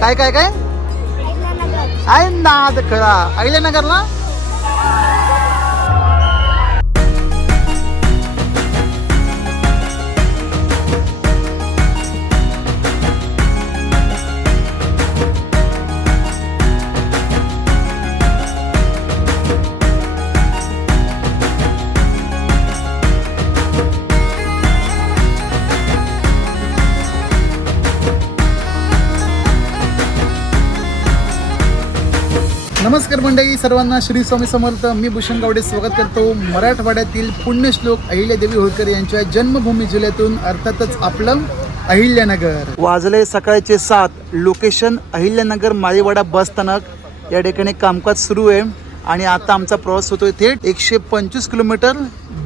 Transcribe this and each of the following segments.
काय काय काय? आहे नाद खळा अहिल्यानगरला नमस्कार मंडळी सर्वांना श्री स्वामी समर्थ. मी भूषण गावडे स्वागत करतो. मराठवाड्यातील पुण्यश्लोक अहिल्यादेवी होळकर यांच्या जन्मभूमी जिल्ह्यातून अर्थातच आपलं अहिल्यानगर. वाजले सकाळचे सात. लोकेशन अहिल्यानगर माळीवाडा बस स्थानक. या ठिकाणी कामकाज सुरू आहे आणि आता आमचा प्रवास होतोय थेट एकशे पंचवीस किलोमीटर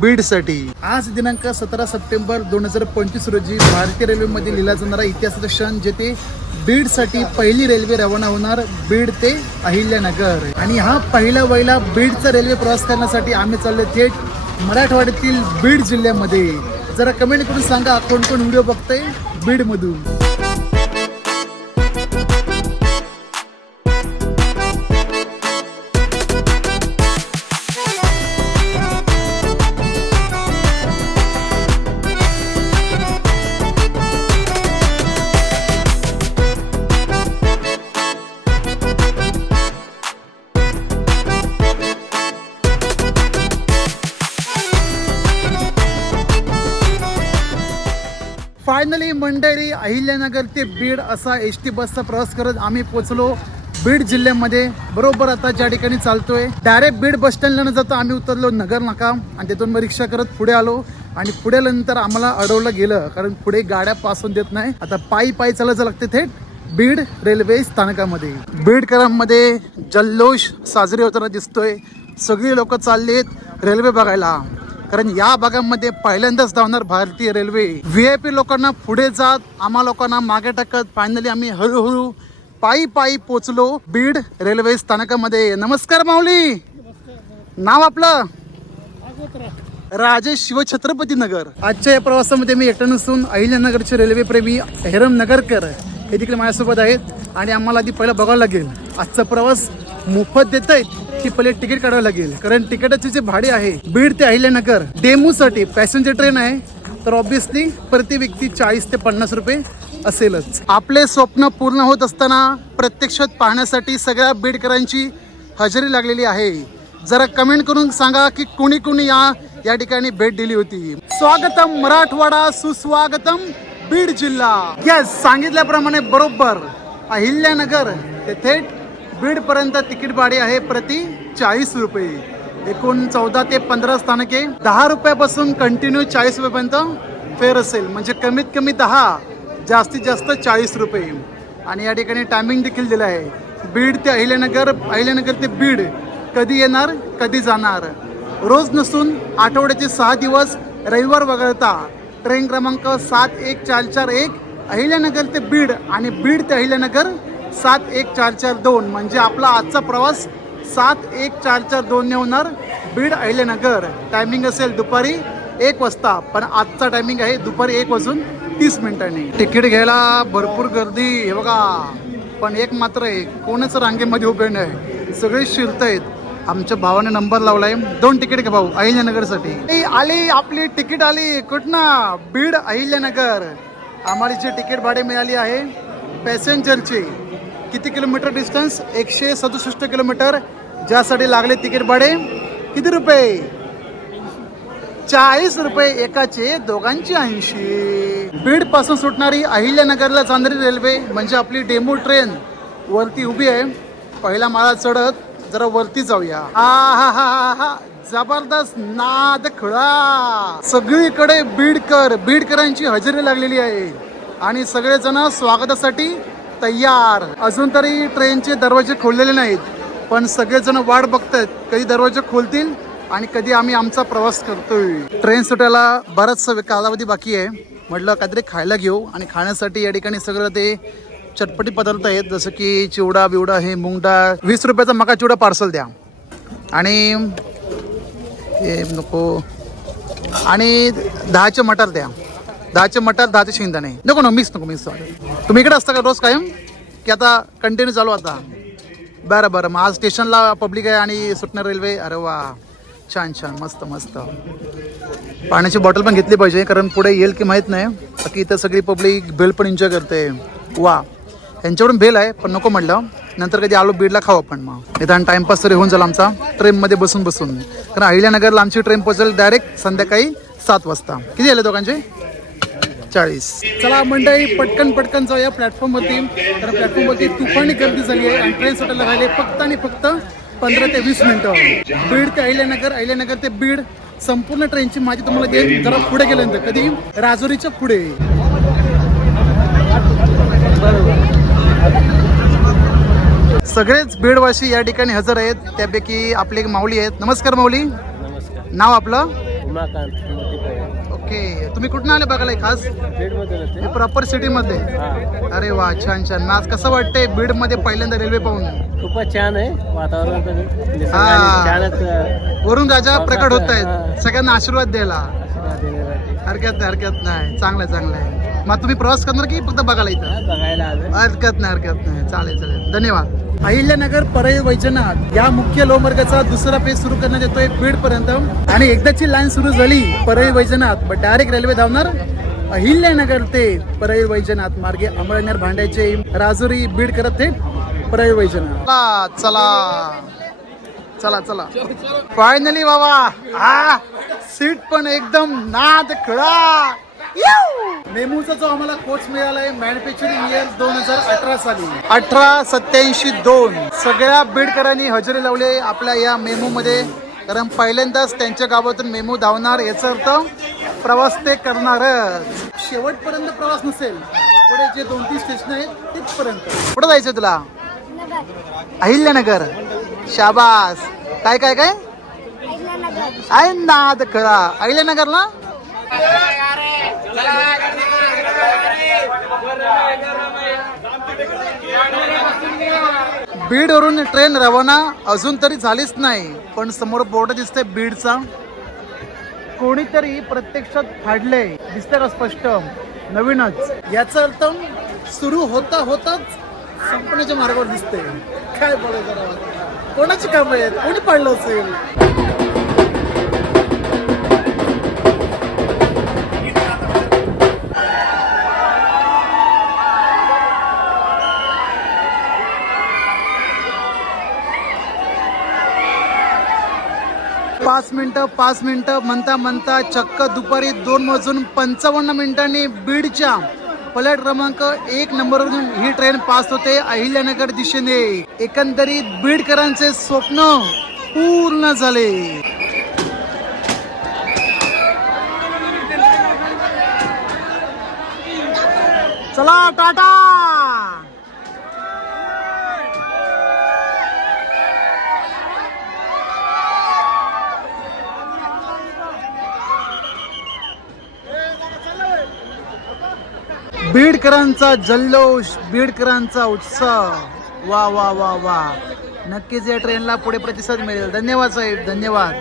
बीडसाठी. आज दिनांक सतरा सप्टेंबर दोन हजार पंचवीस रोजी भारतीय रेल्वेमध्ये लिहिला जाणारा इतिहासाचा क्षण जेथे बीडसाठी पहिली रेल्वे रवाना होणार बीड ते अहिल्यानगर. आणि हा पहिला वहिला बीडचा रेल्वे प्रवास करण्यासाठी आम्ही चाललो थेट मराठवाड्यातील बीड जिल्ह्यामध्ये. जरा कमेंट करून सांगा कोण कोण व्हिडिओ बघतंय बीडमधून? फायनली मंडळी अहिल्यानगर ते बीड असा एस टी बसचा प्रवास करत आम्ही पोचलो बीड जिल्ह्यामध्ये. बरोबर आता ज्या ठिकाणी चालतोय. डायरेक्ट बीड बस स्टँडला न जाता आम्ही उतरलो नगर नाका आणि तिथून मग रिक्षा करत पुढे आलो. आणि पुढे नंतर आम्हाला अडवलं गेलं कारण पुढे गाड्या पासून देत नाही. आता पायी पायी चालायचं लागते थेट बीड रेल्वे स्थानकामध्ये. बीडकरांमध्ये जल्लोष साजरे होताना दिसतोय. सगळी लोक चाललेत रेल्वे बघायला. कारण या भागामध्ये पहिल्यांदाच धावणार भारतीय रेल्वे. व्ही आय पी लोकांना पुढे जात आम्हा लोकांना मागे टाकत फायनली आम्ही हळूहळू पायी पायी पोचलो बीड रेल्वे स्थानकामध्ये. नमस्कार माऊली. नाव आपलं? राजेश शिवछत्रपती नगर. आजच्या या प्रवासामध्ये मी एकटा नसून अहिल्यानगरचे रेल्वेप्रेमी हेरम नगरकर हे देखील माझ्यासोबत आहेत आणि आम्हाला आधी पहिला बघावं लागेल. आजचा प्रवास मोफत देत आहेत. ती पहिले तिकीट काढावं लागेल. कारण तिकिटाची जे भाडे आहे बीड ते अहिल्यानगर डेमू साठी पॅसेंजर ट्रेन आहे. तर ऑब्विसली प्रति व्यक्ती चाळीस ते पन्नास रुपये असेलच. आपले स्वप्न पूर्ण होत असताना प्रत्यक्षात पाहण्यासाठी सगळ्या बीडकरांची हजेरी लागलेली आहे. जरा कमेंट करून सांगा की कुणी कुणी या या ठिकाणी भेट दिली होती. स्वागतम मराठवाडा सुस्वागतम बीड जिल्हा. येस सांगितल्याप्रमाणे बरोबर अहिल्यानगर ते थेट बीडपर्यंत तिकीट भाडे आहे प्रति चाळीस रुपये. एकूण चौदा ते पंधरा स्थानके. दहा रुपयापासून कंटिन्यू चाळीस रुपयापर्यंत फेर असेल. म्हणजे कमीत कमी दहा जास्तीत जास्त चाळीस रुपये. आणि या ठिकाणी टायमिंग देखील दिलं आहे. बीड ते अहिल्यानगर अहिल्यानगर ते बीड कधी येणार कधी जाणार? रोज नसून आठवड्याचे सहा दिवस रविवार वगळता ट्रेन क्रमांक सात एक चार चार एक अहिल्यानगर ते बीड आणि बीड ते अहिल्यानगर सात एक चार चार दोन म्हणजे आपला आजचा प्रवास सात एक चार चार दोनने होणार बीड अहिल्यानगर. टायमिंग असेल दुपारी एक वाजता पण आजचा टायमिंग आहे दुपारी एक वाजून तीस मिनिटांनी. तिकीट घ्यायला भरपूर गर्दी हे बघा. पण एक मात्र आहे कोणच रांगेमध्ये उभे नाही. सगळे शिरत आहेत. आमच्या भावाने नंबर लावलाय. दोन तिकीट घ्या भाऊ अहिल्यानगरसाठी. ए, आली आपली तिकीट आली. कुठना बीड अहिल्यानगर. आम्हाला जी तिकीट भाडे मिळाली आहे पॅसेंजरची. किती किलोमीटर डिस्टन्स? एकशे सदुसष्ट किलोमीटर. ज्यासाठी लागले तिकीट भाडे किती रुपये? चाळीस रुपये एकाचे दोघांची ऐंशी. बीडपासून सुटणारी अहिल्यानगरला जाणारी रेल्वे म्हणजे आपली डेमो ट्रेन. वरती उभी आहे. पहिला माळा चढत जरा वरती जाऊया. हा हा हा हा हा. जबरदस्त नाद खळा. सगळीकडे बीडकर बीडकरांची हजेरी लागलेली आहे. आणि सगळेजण स्वागतासाठी तयार. अजून तरी ट्रेनचे दरवाजे खोललेले नाहीत. पण सगळेजण वाट बघतायत कधी दरवाजे खोलतील आणि कधी आम्ही आमचा प्रवास करतोय. ट्रेन सुटायला बराचसा कालावधी बाकी आहे. म्हटलं काहीतरी खायला घेऊ आणि खाण्यासाठी या ठिकाणी सगळं ते चटपटी पदार्थ आहेत. जसं की चिवडा बिवडा हे मूग डाळ वीस रुपयाचा मका चिवडा पार्सल द्या. आणि हे नको. आणि दहाचे मटार द्या. दहाचे मटार दहाचे शेंगदाणे. नको ना मिक्स नको मिक्स तुम्ही इकडे असता का रोज कायम? की आता कंटिन्यू चालू आता? बरं बरं. मग आज स्टेशनला पब्लिक आहे आणि सुटणार रेल्वे अरे वा. छान छान. मस्त मस्त. पाण्याची बॉटल पण घेतली पाहिजे कारण पुढे येईल की माहीत नाही. बाकी इथं सगळी पब्लिक भेल पण एन्जॉय करते. वा. यांच्याकडून भेल आहे पण नको म्हटलं नंतर कधी आलो बीडला खाऊ आपण मग. निदान टाइमपास तरी होऊन जाईल आमचा. ट्रेनमध्ये बसून बसून. कारण अहिल्यानगरला आमची ट्रेन पोहोचेल डायरेक्ट संध्याकाळी सात वाजता. किती आले दोघांचे? चाळीस. चला मंडळी पटकन पटकन जाऊया प्लॅटफॉर्मवरती. कारण प्लॅटफॉर्मवरती तुफानी गर्दी झाली आहे आणि ट्रेन सुटायला राहिले फक्त आणि फक्त पंधरा ते वीस मिनिटं. बीड ते अहिल्यानगर अहिल्यानगर ते बीड संपूर्ण ट्रेनची माहिती तुम्हाला देईल जरा पुढे गेल्यानंतर कधी? राजुरीच्या पुढे. सगळेच बीडवासी या ठिकाणी हजर आहेत. त्यापैकी आपले एक माऊली आहेत. नमस्कार माऊली. नमस्कार. नाव आपलं? उमाकांत. ओके तुम्ही कुठून आले बघायला खास? प्रॉपर सिटी मध्ये. अरे वा छान छान. आज कसं वाटतंय बीडमध्ये पहिल्यांदा रेल्वे पाहून? खूपच छान आहे वातावरण हा. आणि छानच अं, वरून राजा प्रकट होत आहेत. सगळ्यांना आशीर्वाद द्यायला. आशीर्वाद. हरकत नाही हरकत नाही. चांगलं आहे चांगलं आहे. मग तुम्ही प्रवास करणार की फक्त बघायला इथं? हा, बघायला आलं हरकत नाही हरकत नाही. चालेल चालेल. धन्यवाद. अहिल्यानगर परळी वैजनाथ या मुख्य लोहमार्गाचा दुसरा फेज सुरू करण्यात येतोय बीड पर्यंत आणि एकदाची लाईन सुरू झाली Parli Vaijnath. But direct railway धावणार अहिल्यानगर ते परळी वैजनाथ. मार्गे अमळनेर भांड्याचे राजुरी बीड करत ते परळी वैजनाथ. चला चला. चला फायनली बाबा. हा. सीट पण एकदम नाद खळा. मेमूचा जो आम्हाला कोच मिळालाय मॅन्युफॅक्चरिंग इयर दोन हजार अठरा साली. अठरा सत्याऐंशी दोन. सगळ्या बीडकरांनी हजेरी लावली आपल्या या मेमू मध्ये कारण पहिल्यांदाच त्यांच्या गावातून मेमू धावणार याचा अर्थ प्रवास ते करणारच. शेवटपर्यंत प्रवास नसेल पुढे जे दोन तीन स्टेशन आहेत तिथपर्यंत. कुठं जायचं तुला? अहिल्यानगर. शाबास. काय काय काय? आहे नाद खळा अहिल्यानगरला? बीड वरून ट्रेन रवाना अजून तरी झालीच नाही पण समोर बोर्ड दिसते बीडचा. कोणीतरी प्रत्यक्षात फाडलंय दिसतंय का स्पष्ट? नवीनच. याचा अर्थ सुरू होता होताच संपण्याच्या मार्गावर दिसते काय बोलायचं? कोणाची काम आहेत? कोणी पाडलं असेल? मिनटं पाच मिनटं म्हणता म्हणता चक्क दुपारी दोन वाजून पंचावन्न मिनिटांनी बीडच्या पलट क्रमांक एक नंबरवरून ही ट्रेन पास होते अहिल्यानगर दिशेने. एकंदरीत बीडकरांचे स्वप्न पूर्ण झाले. चला टाटा! बीडकरांचा जल्लोष बीडकरांचा उत्साह. वा वा वा वा. नक्कीच या ट्रेनला पुढे प्रतिसाद मिळेल. धन्यवाद साहेब धन्यवाद.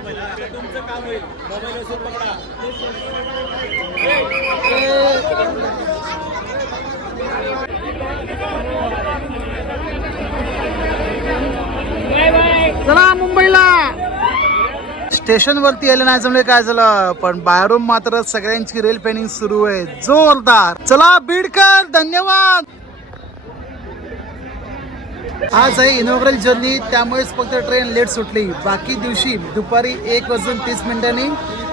चला मुंबईला. स्टेशनवरती यायला नाही जमले काय झालं? पण बाहेरून मात्र सगळ्यांची रेल पेनिंग सुरू आहे. जोरदार. चला बीडकर धन्यवाद! आज आहे इनोग्रल जर्नी त्यामुळेच फक्त ट्रेन लेट सुटली. बाकी दिवशी दुपारी एक वाजून तीस मिनिटांनी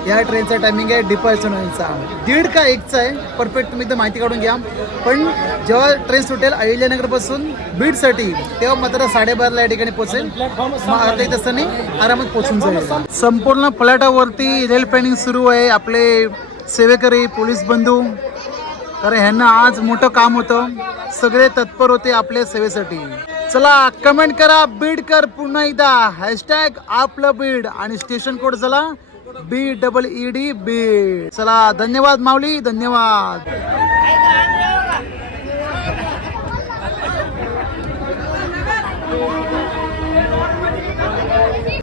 या ट्रेनचा टायमिंग आहे डिपार्चरचा दीड का एकचा आहे. परफेक्ट तुम्ही तर माहिती काढून घ्या. पण जेव्हा ट्रेन सुटेल अहिल्यानगरपासून बीडसाठी तेव्हा मात्र साडेबाराला या ठिकाणी पोहोचेल. मग अर्ध्या एक आरामात पोहोचून जाईल. संपूर्ण पलाटावरती रेल पॅनिंग सुरू आहे. आपले सेवेकरी पोलीस बंधू. कारण ह्यांना आज मोठं काम होतं. सगळे तत्पर होते आपल्या सेवेसाठी. चला कमेंट करा. बीड कर पुन्हा एकदा. हॅशटॅग आपलं बीड. आणि स्टेशन कोड चला. B double E D Beed चला धन्यवाद माऊली धन्यवाद.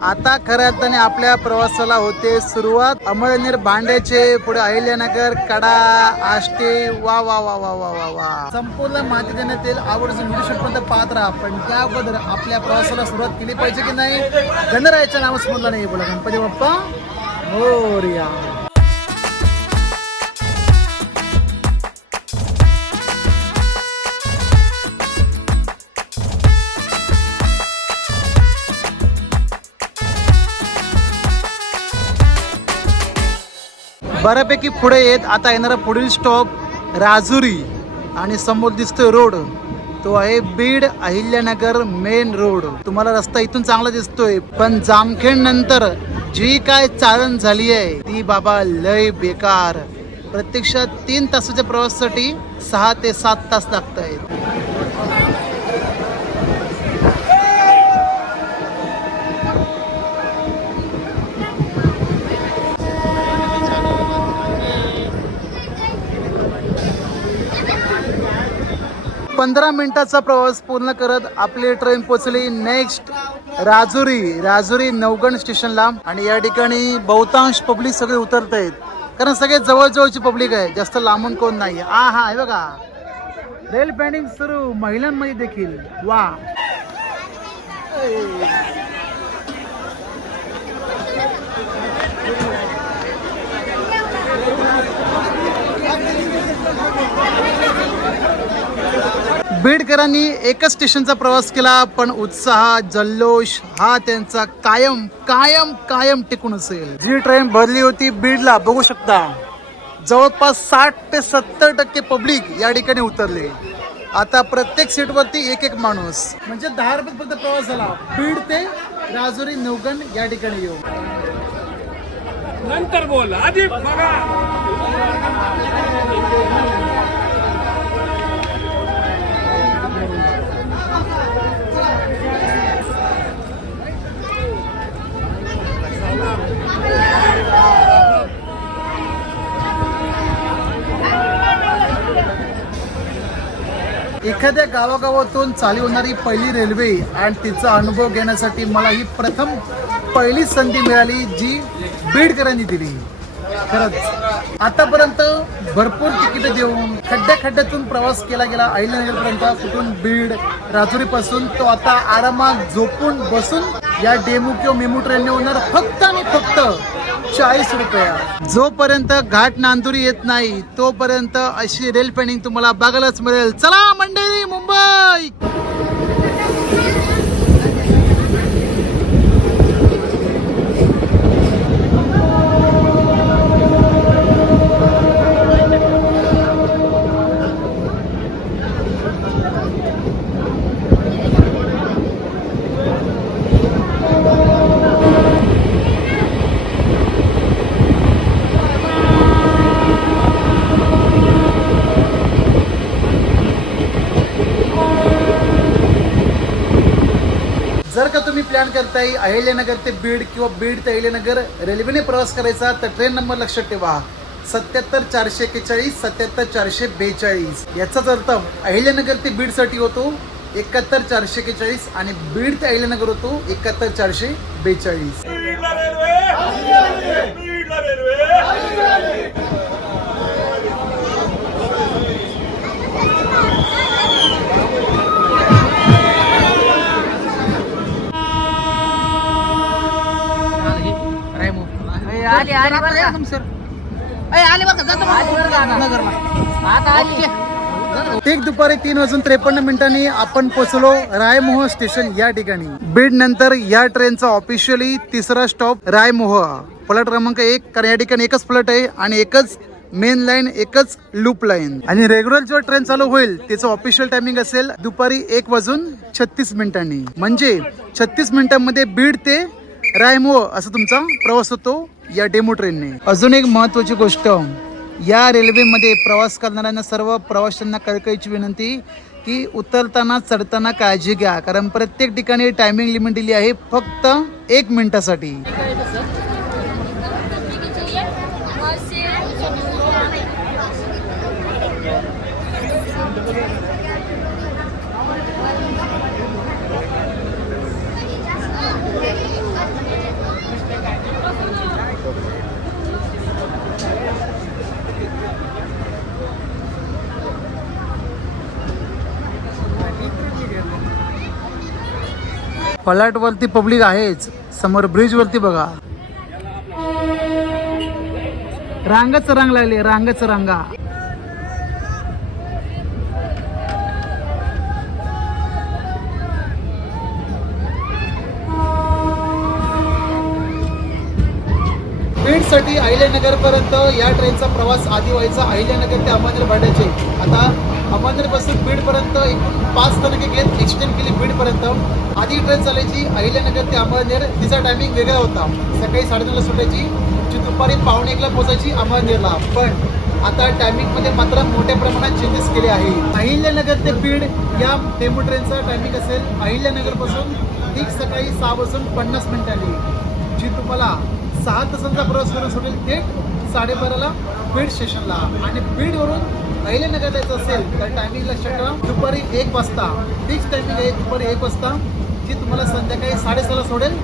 आता खऱ्या अर्थाने आपल्या प्रवासाला होते सुरुवात. अमळनेर भांड्याचे पुढे अहिल्यानगर कडा आष्टे वा वा वा वा वा वा वा. संपूर्ण माहिती देण्यात येईल आवडून पर्यंत पाहत राहा. पण त्या अगोदर आपल्या प्रवासाला सुरुवात केली पाहिजे की नाही? गणरायाच्या नाव स्मरला नाही बोला गणपती बाप्पा. मोरया. बऱ्यापैकी पुढे येत आता येणारा पुढील स्टॉप राजुरी आणि समोर दिसतोय रोड. तो आहे बीड अहिल्यानगर मेन रोड. तुम्हाला रस्ता इथून चांगला दिसतोय पण जामखेड नंतर जी काय चालन झाली आहे ती बाबा लय बेकार. प्रत्यक्षात तीन तासाच्या प्रवासासाठी सहा ते सात तास लागत आहेत पंधरा मिनिटाचा प्रवास पूर्ण करत आपली ट्रेन पोचली नेक्स्ट राजुरी. राजुरी नवगण स्टेशनला. आणि या ठिकाणी बहुतांश पब्लिक सगळे उतरत आहेत. कारण सगळे जवळजवळची पब्लिक आहे. जास्त लांबून कोण नाही हा हा हे बघा. रेल बँडिंग सुरू. महिलांमध्ये देखील. वा. बीडकरांनी एकच स्टेशनचा प्रवास केला पण उत्साह जल्लोष हा त्यांचा कायम कायम कायम टिकून असेल. जी ट्रेन भरली होती बीडला बघू शकता. जवळपास साठ ते सत्तर टक्के पब्लिक या ठिकाणी उतरले. आता प्रत्येक सीटवरती एक एक माणूस. म्हणजे दहा रुपये फक्त प्रवास झाला. बीड ते राजुरी नवगण या ठिकाणी येऊ. नंतर बोल आधी बघा. एखाद्या गावागावातून चालू होणारी पहिली रेल्वे आणि तिचा अनुभव घेण्यासाठी मला ही प्रथम पहिली संधी मिळाली जी बीडकरांनी दिली. खरंच आतापर्यंत भरपूर तिकीट देऊन खड्ड्या खड्ड्यातून प्रवास केला गेला अहिल्यानगरपर्यंत कुठून बीड राजुरीपासून तो आता आरामात झोपून बसून या डेमू किंवा मेमू ट्रेनने होणार फक्त आणि फक्त चाळीस रुपया. जोपर्यंत घाट नांदुरी येत नाही तोपर्यंत अशी रेल पेंडिंग तुम्हाला बघायलाच मिळेल. चला मंडळी मुंबई जर का तुम्ही प्लॅन करताय अहिल्यानगर ते बीड किंवा बीड ते अहिल्यानगर रेल्वेने प्रवास करायचा तर ट्रेन नंबर लक्षात ठेवा. सत्याहत्तर चारशे एक्केचाळीस सत्याहत्तर चारशे बेचाळीस. याचाच अर्थ अहिल्यानगर ते बीडसाठी होतो एकाहत्तर चारशे एक्केचाळीस आणि बीड ते अहिल्यानगर होतो एकाहत्तर चारशे बेचाळीस बीडला रेल्वे बीडला रेल्वे आली आली बरं का? सर. आली बरं का? जातो नगरला. आता आली. एक दुपारी तीन वाजून त्रेपन्न मिनिटांनी आपण पोहोचलो रायमोह स्टेशन या ठिकाणी. बीड नंतर या ट्रेनचा ऑफिशियली तिसरा स्टॉप रायमोह. प्लॉट क्रमांक एक कारण या ठिकाणी एकच प्लॉट आहे आणि एकच मेन लाईन एकच लूप लाईन आणि रेग्युलर जेव्हा ट्रेन चालू होईल त्याचं ऑफिशियल टायमिंग असेल दुपारी एक वाजून छत्तीस मिनिटांनी. म्हणजे छत्तीस मिनिटांमध्ये बीड ते रायमो असा तुमचा प्रवास होतो. या डेमो ट्रेनने. अजून एक महत्वाची गोष्ट या रेल्वेमध्ये प्रवास करणाऱ्यांना सर्व प्रवाशांना कळकळीची विनंती की उतरताना चढताना काळजी घ्या. कारण प्रत्येक ठिकाणी टायमिंग लिमिट दिली आहे फक्त एक मिनिटासाठी. फलाट वरती पब्लिक आहेच. समोर ब्रिज वरती बघा. रांगच रांग लागली रांगच रांगा. साठी अहिल्यानगर पर्यंत या ट्रेनचा प्रवास आधी व्हायचा. अहिल्यानगर ते अहमदनगर भाड्याचे. आता अहमदनगर बीडपर्यंत एक पाच तारखे घेत एक्सटेंड केली बीडपर्यंत. आधी ट्रेन चालायची अहिल्यानगर ते अहमदनगर तिचा टायमिंग वेगळा होता. सकाळी साडेनऊला सुटायची जी दुपारी पावणे एकला पोचायची अहमदनगरला पण आता टायमिंगमध्ये मात्र मोठ्या प्रमाणात चेंजेस केले आहे. अहिल्यानगर ते बीड या डेमो ट्रेनचा टायमिंग असेल. अहिल्यानगरपासून ठीक सकाळी सहा वाजून पन्नास मिनिटांनी. जी तुम्हाला सहा तासांचा प्रवास करून सुटेल थेट साडेबाराला बीड स्टेशनला. आणि बीडवरून अहिल्यानगर जायचं असेल तर टायमिंग लक्षात ठेवा. दुपारी एक वाजता फिक्स टायमिंग आहे दुपारी एक वाजता. जी तुम्हाला संध्याकाळी साडेसहाला सोडेल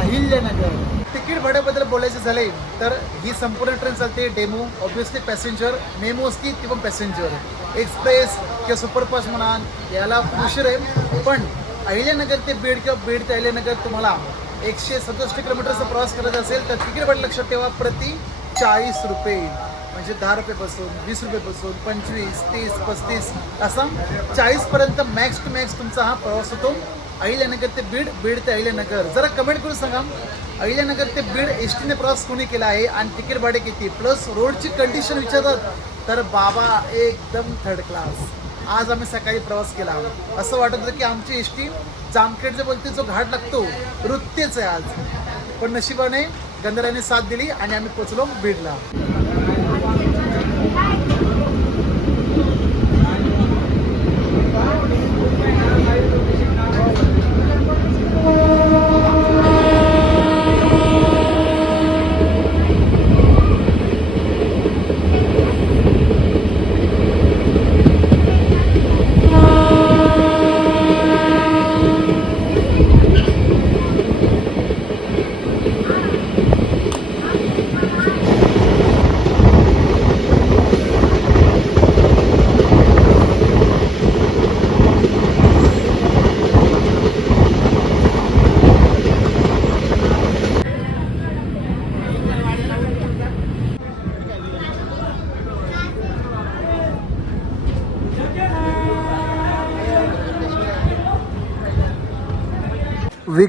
अहिल्यानगर तिकीट भाड्याबद्दल बोलायचं झाले तर ही संपूर्ण ट्रेन चालते डेमो ऑब्विसली पॅसेंजर मेमो असती ती पण पॅसेंजर एक्सप्रेस किंवा सुपरफास्ट म्हणा याला उशीर आहे. पण अहिल्यानगर ते बीड किंवा बीड ते अहिल्यानगर तुम्हाला एकशे सदुसष्ट किलोमीटरचा प्रवास करायचा असेल तर तिकीट भाडं लक्षात ठेवा प्रति चाळीस रुपये. म्हणजे दहा रुपयेपासून वीस रुपयेपासून पंचवीस तीस पस्तीस असा चाळीसपर्यंत मॅक्स टू मॅक्स तुमचा हा प्रवास होतो. अहिल्यानगर ते बीड बीड ते अहिल्यानगर. जरा कमेंट करून सांगा. अहिल्यानगर ते बीड एस टीने प्रवास कोणी केला आहे आणि तिकीट भाडे किती? प्लस रोडची कंडिशन विचारतात. तर बाबा एकदम थर्ड क्लास आज आम्ही सकाळी प्रवास केला. असं वाटत होतं की आमची एस टी जामखेडचे बोलते जो घाट लागतो वृत्तेच आहे आज. पण नशिबाने गंधराने साथ दिली आणि आम्ही पोचलो बीडला.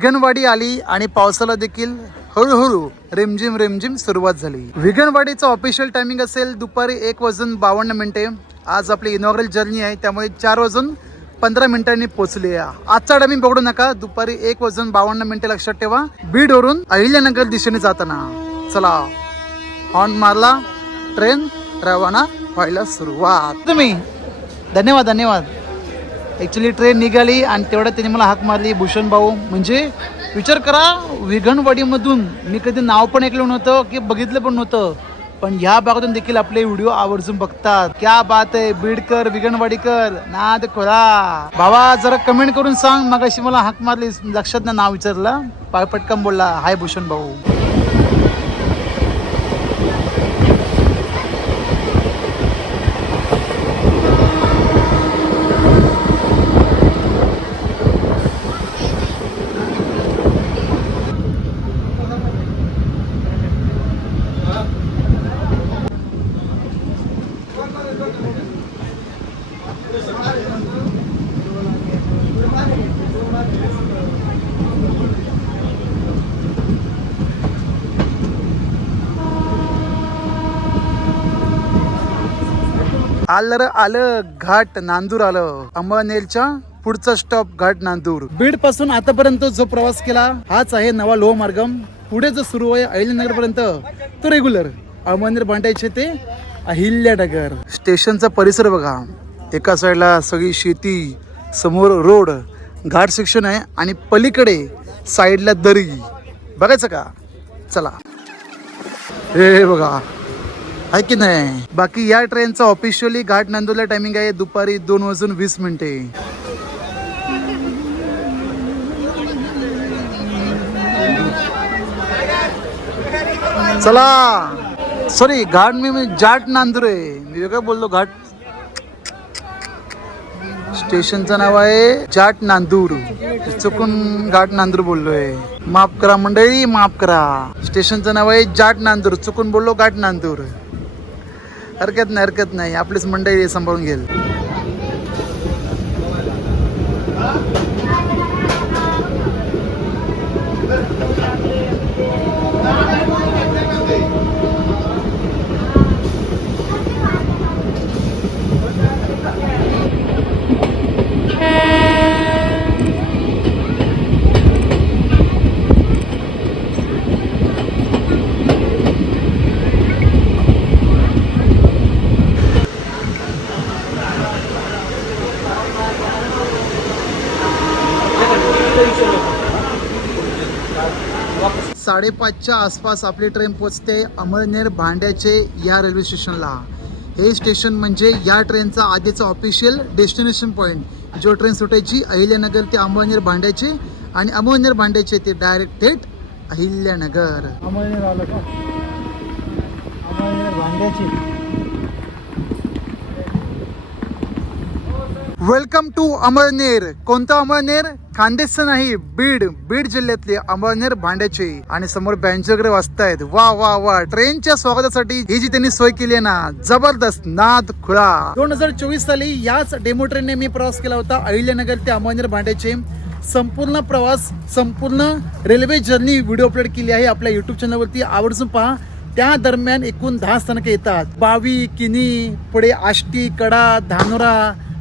विघनवाडी आली आणि पावसाला देखील हळूहळू रिमझिम रिमझिम सुरुवात झाली. विघनवाडीचं ऑफिशियल टायमिंग असेल दुपारी एक वाजून बावन्न मिनिटे. आज आपली इनॉग्रल जर्नी आहे त्यामुळे चार वाजून पंधरा मिनिटांनी पोहोचली आजचा टायमिंग बघडू नका दुपारी एक वाजून बावन्न मिनिटे लक्षात ठेवा. बीडवरून अहिल्यानगर दिशेने जाताना. चला हॉर्न मारला ट्रेन रवाना व्हायला सुरुवात. तुम्ही धन्यवाद धन्यवाद. ॲक्च्युली ट्रेन निघाली आणि तेवढ्यात त्यांनी मला हाक मारली भूषण भाऊ म्हणजे विचार करा विघणवाडीमधून मी कधी नाव पण ऐकलं नव्हतं की बघितलं पण नव्हतं. पण ह्या भागातून देखील आपले व्हिडिओ आवर्जून बघतात. क्या बात आहे बीडकर विघणवाडीकर नाद खोला बाबा जरा कमेंट करून सांग मग अशी मला हाक मारली लक्षात ना नाव विचारलं. पाय पटकन बोलला हाय भूषण भाऊ. आलर आलं घाट नांदूर आलं. अंबळनेरच्या पुढचा स्टॉप घाट नांदूर. बीडपासून आतापर्यंत जो प्रवास केला हाच आहे नवा लोह मार्गम पुढे जो सुरू आहे अहिल्यानगर पर्यंत तो रेग्युलर अहमदनगर बांधायचे ते अहिल्यानगर. स्टेशनचा परिसर बघा. एका साईडला सगळी शेती समोर रोड घाट सेक्शन आहे आणि पलीकडे साईडला दरी. बघायचं का? चला. हे बघा. आहे की नाही? बाकी या ट्रेनचा ऑफिशियली घाट नांदूरला टायमिंग आहे दुपारी दोन वाजून वीस मिनिटे. चला. सॉरी घाट मी जाट नांदूर आहे. मी वेगळं बोललो घाट. स्टेशनचं नाव आहे जाट नांदूर. चुकून घाट नांदूर बोललोय. माफ करा मंडळी माफ करा. स्टेशनचं नाव आहे जाट नांदूर. चुकून बोललो घाट नांदूर. हरकत नाही हरकत नाही. आपलीच मंडळी सांभाळून घेईल. साडेपाचच्या आसपास आपली ट्रेन पोचते अमळनेर भांड्याचे या रेल्वे स्टेशनला. हे स्टेशन म्हणजे या ट्रेनचा आधीचा ऑफिशियल डेस्टिनेशन पॉईंट जो ट्रेन सुटायची अहिल्यानगर ते अमळनेर भांड्याचे आणि अमळनेर भांड्याचे ते डायरेक्ट थेट अहिल्यानगर. अमळनेर आलं का? अमळनेर भांड्याची. Welcome to Amalner. कोणतं अमळनेर? खानदेशचं नाही बीड. बीड जिल्ह्यातले अमळनेर भांड्याचे. आणि समोर बँच वगैरे वाजतायत. वा वा वा. ट्रेनच्या स्वागतासाठी ही जी त्यांनी सोय केली आहे ना जबरदस्त नाद खुळा. दोन हजार चोवीस साली याच डेमो ट्रेनने मी प्रवास केला होता अहिल्यानगर ते अमळनेर भांड्याचे. संपूर्ण प्रवास संपूर्ण रेल्वे जर्नी व्हिडिओ अपलोड केली आहे आपल्या युट्यूब चॅनलवरती आवर्जून पहा. त्या दरम्यान एकूण दहा स्थानके येतात. बावी किनी पुढे आष्टी कडा धानोरा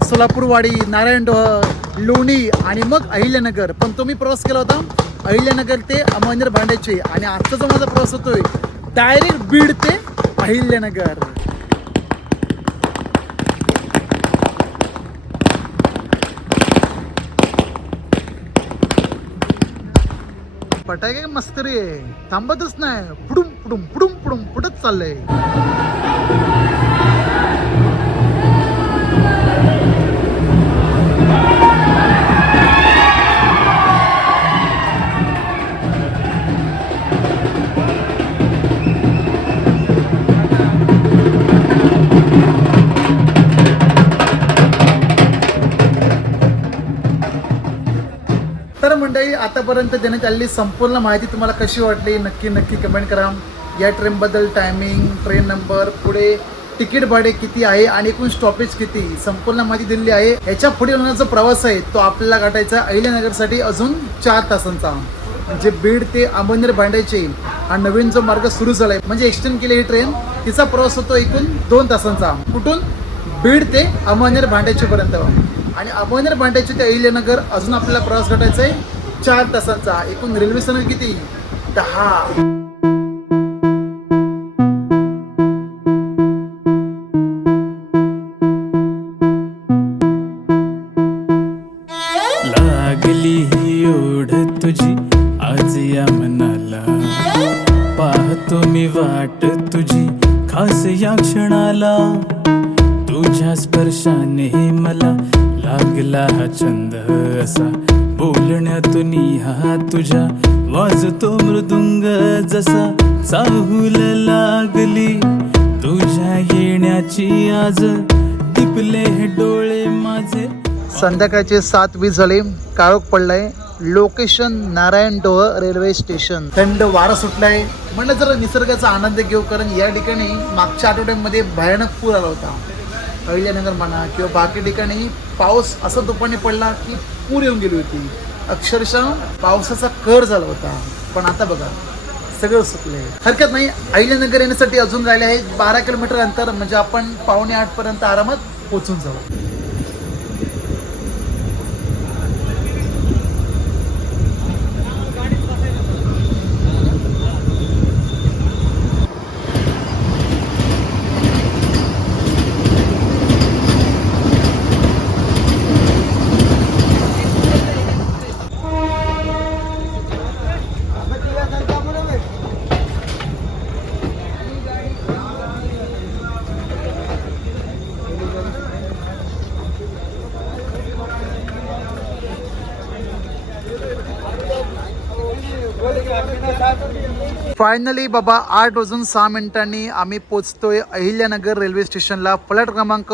सोलापूरवाडी नारायणडोह लोणी आणि मग अहिल्यानगर. पण तो मी प्रवास केला होता अहिल्यानगर ते अमळनेर भांड्याचे. आणि आजचा जो माझा प्रवास होतोय डायरेक्ट बीड ते अहिल्यानगर. पटाके मस्त रे. थांबतच नाही. पुडुम पुडुम पुडुम पुडुम पुढच चाललंय. आतापर्यंत देण्यात आलेली संपूर्ण माहिती तुम्हाला कशी वाटली नक्की नक्की कमेंट करा. या ट्रेनबद्दल टायमिंग ट्रेन नंबर पुढे तिकीट भाडे किती आहे आणि एकूण स्टॉपेज किती संपूर्ण माहिती दिलेली आहे. याच्यापुढे होणारा जो प्रवास आहे तो आपल्याला गाठायचा अहिल्यानगरसाठी अजून चार तासांचा. म्हणजे बीड ते अंबनेर भांड्याचे हा नवीन जो मार्ग सुरू झालाय म्हणजे एक्सटेंड केली ही ट्रेन तिचा प्रवास होतो एकूण दोन तासांचा. कुठून? बीड ते अमळनेर भांड्याचे पर्यंत. आणि अमळनेर भांड्याचे ते अहिल्यानगर अजून आपल्याला प्रवास घटायचा आहे. चार तासांचा एकूण रेल्वे स्थानक किती? दहा. संध्याकाळचे सात वीस झाले. काळोख पडलाय. Location Narayan Doh railway station. थंड वारा सुटलाय. म्हणलं जरा निसर्गाचा आनंद घेऊ कारण या ठिकाणी मागच्या आठवड्यामध्ये भयानक पूर आला होता. अहिल्यानगर म्हणा किंवा बाकी ठिकाणी पाऊस असा तुफानी पडला की पूर येऊन गेली होती. अक्षरशः पावसाचा कर झाला होता. पण आता बघा सगळं सुकलंय हरकत नाही अहिल्यानगर येण्यासाठी अजून राहिले आहे बारा किलोमीटर अंतर म्हणजे आपण पावणे आठ पर्यंत आरामात पोहोचून जाऊ. फायनली बाबा आठ वाजून सहा मिनिटांनी आम्ही पोचतोय अहिल्यानगर रेल्वे स्टेशनला फ्लॅट क्रमांक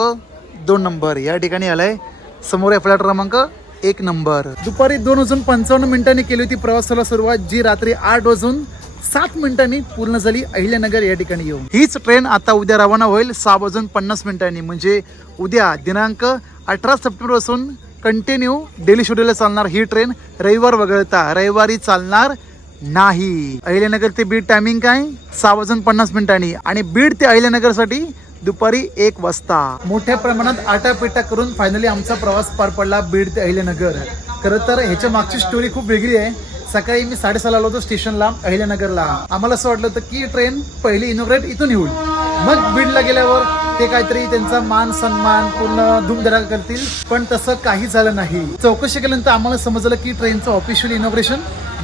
दोन नंबर. या ठिकाणी आलाय. समोर आहे फ्लॅट क्रमांक एक नंबर. दुपारी दोन वाजून पंचावन्न मिनिटांनी केली होती प्रवासाला सुरुवात जी रात्री आठ वाजून सात मिनिटांनी पूर्ण झाली. अहिल्यानगर या ठिकाणी येऊन. हीच ट्रेन आता उद्या रवाना होईल सहा वाजून पन्नास मिनिटांनी. म्हणजे उद्या दिनांक अठरा सप्टेंबरपासून कंटिन्यू डेली शेड्यूलला चालणार ही ट्रेन रविवार वगळता. रविवारी चालणार नाही. अहिल्यानगर ते बीड टायमिंग काय? सहा वाजून पन्नास मिनिटांनी. आणि बीड ते अहिल्यानगरसाठी दुपारी एक वाजता. मोठ्या प्रमाणात आटापिटा करून फायनली आमचा प्रवास पार पडला बीड ते अहिल्यानगर. खरं तर ह्याच्या मागची स्टोरी खूप वेगळी आहे. सकाळी मी साडेसहाला आलो होतो स्टेशनला अहिल्यानगरला. आम्हाला असं वाटलं होतं की ट्रेन पहिली इनोग्रेट इथून येऊन मग बीडला गेल्यावर ते काहीतरी त्यांचा मान सन्मान पूर्ण धूमधडाका करतील. पण तसं काही झालं नाही. चौकशी केल्यानंतर आम्हाला समजलं की ट्रेनचं ऑफिशियल इनॉग्रेशन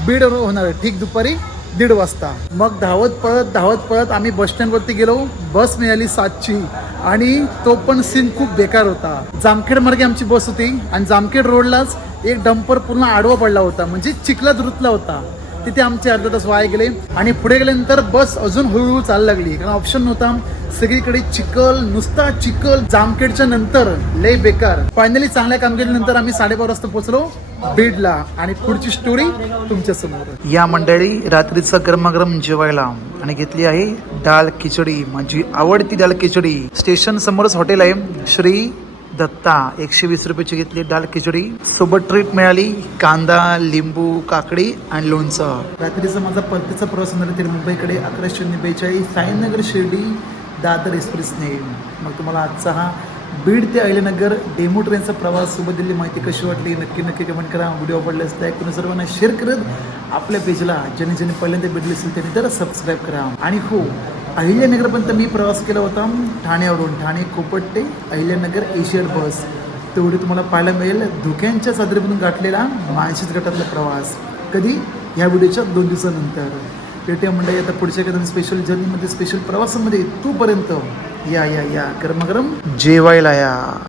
बीडवर होणार आहे. ठीक दुपारी दीड वाजता. मग धावत पळत धावत पळत आम्ही बस स्टँडवरती गेलो. बस मिळाली सातची. आणि तो पण सीन खूप बेकार होता. जामखेड मार्गे आमची बस होती. आणि जामखेड रोडलाच एक डंपर पूर्ण आडवा पडला होता. म्हणजे चिखला दुरुतला होता. तिथे आमचे अर्धा तास वाया गेले. आणि पुढे गेल्यानंतर बस अजून हळूहळू चालायला लागली. कारण ऑप्शन नव्हता. सगळीकडे चिखल नुसता चिखल. जामखेडच्या नंतर लय बेकार. फायनली चांगल्या कामगिरीनंतर आम्ही साडेबारा वाजता पोहोचलो बीडला. आणि पुढची स्टोरी तुमच्यासमोर. या मंडळी रात्रीचं गरमागरम जेवायला आणि घेतली आहे डाळ खिचडी. माझी आवडती डाळ खिचडी. स्टेशन समोरच हॉटेल आहे. श्री दत्ता एकशे वीस रुपयाची घेतली दाल खिचडी. सोबत ट्रीट मिळाली कांदा लिंबू काकडी आणि लोणचं. रात्रीचा माझा परतीचा प्रवास होणार तर मुंबईकडे अकरा शून्य बेचाळीस साईनगर शिर्डी दादर एक्सप्रेसने मग तुम्हाला आजचा हा बीड ते अहिल्यानगर डेमो ट्रेनचा प्रवास सोबत दिलेली माहिती कशी वाटली? नक्की नक्की कमेंट करा. व्हिडिओ आवडले असता तुम्ही सर्वांना शेअर करत आपल्या पेजला ज्यांनी ज्यांनी पहिल्यांदा भेटले असेल त्यांनी जरा सबस्क्राईब करा. आणि हो अहिल्यानगरपर्यंत मी प्रवास केला होता ठाण्यावरून. ठाणे कोपट ते अहिल्यानगर एशियन बस. तेवढी तुम्हाला पाहायला मिळेल. धुक्यांच्या चादरीमधून गाठलेला मानसिक गटातला प्रवास. कधी? ह्या व्हिडिओच्या दोन दिवसानंतर. पेटीएम मंडळी आता पुढच्या एखाद्या स्पेशल जर्नीमध्ये स्पेशल प्रवासामध्ये तोपर्यंत या या या. गरमागरम जेवायला या.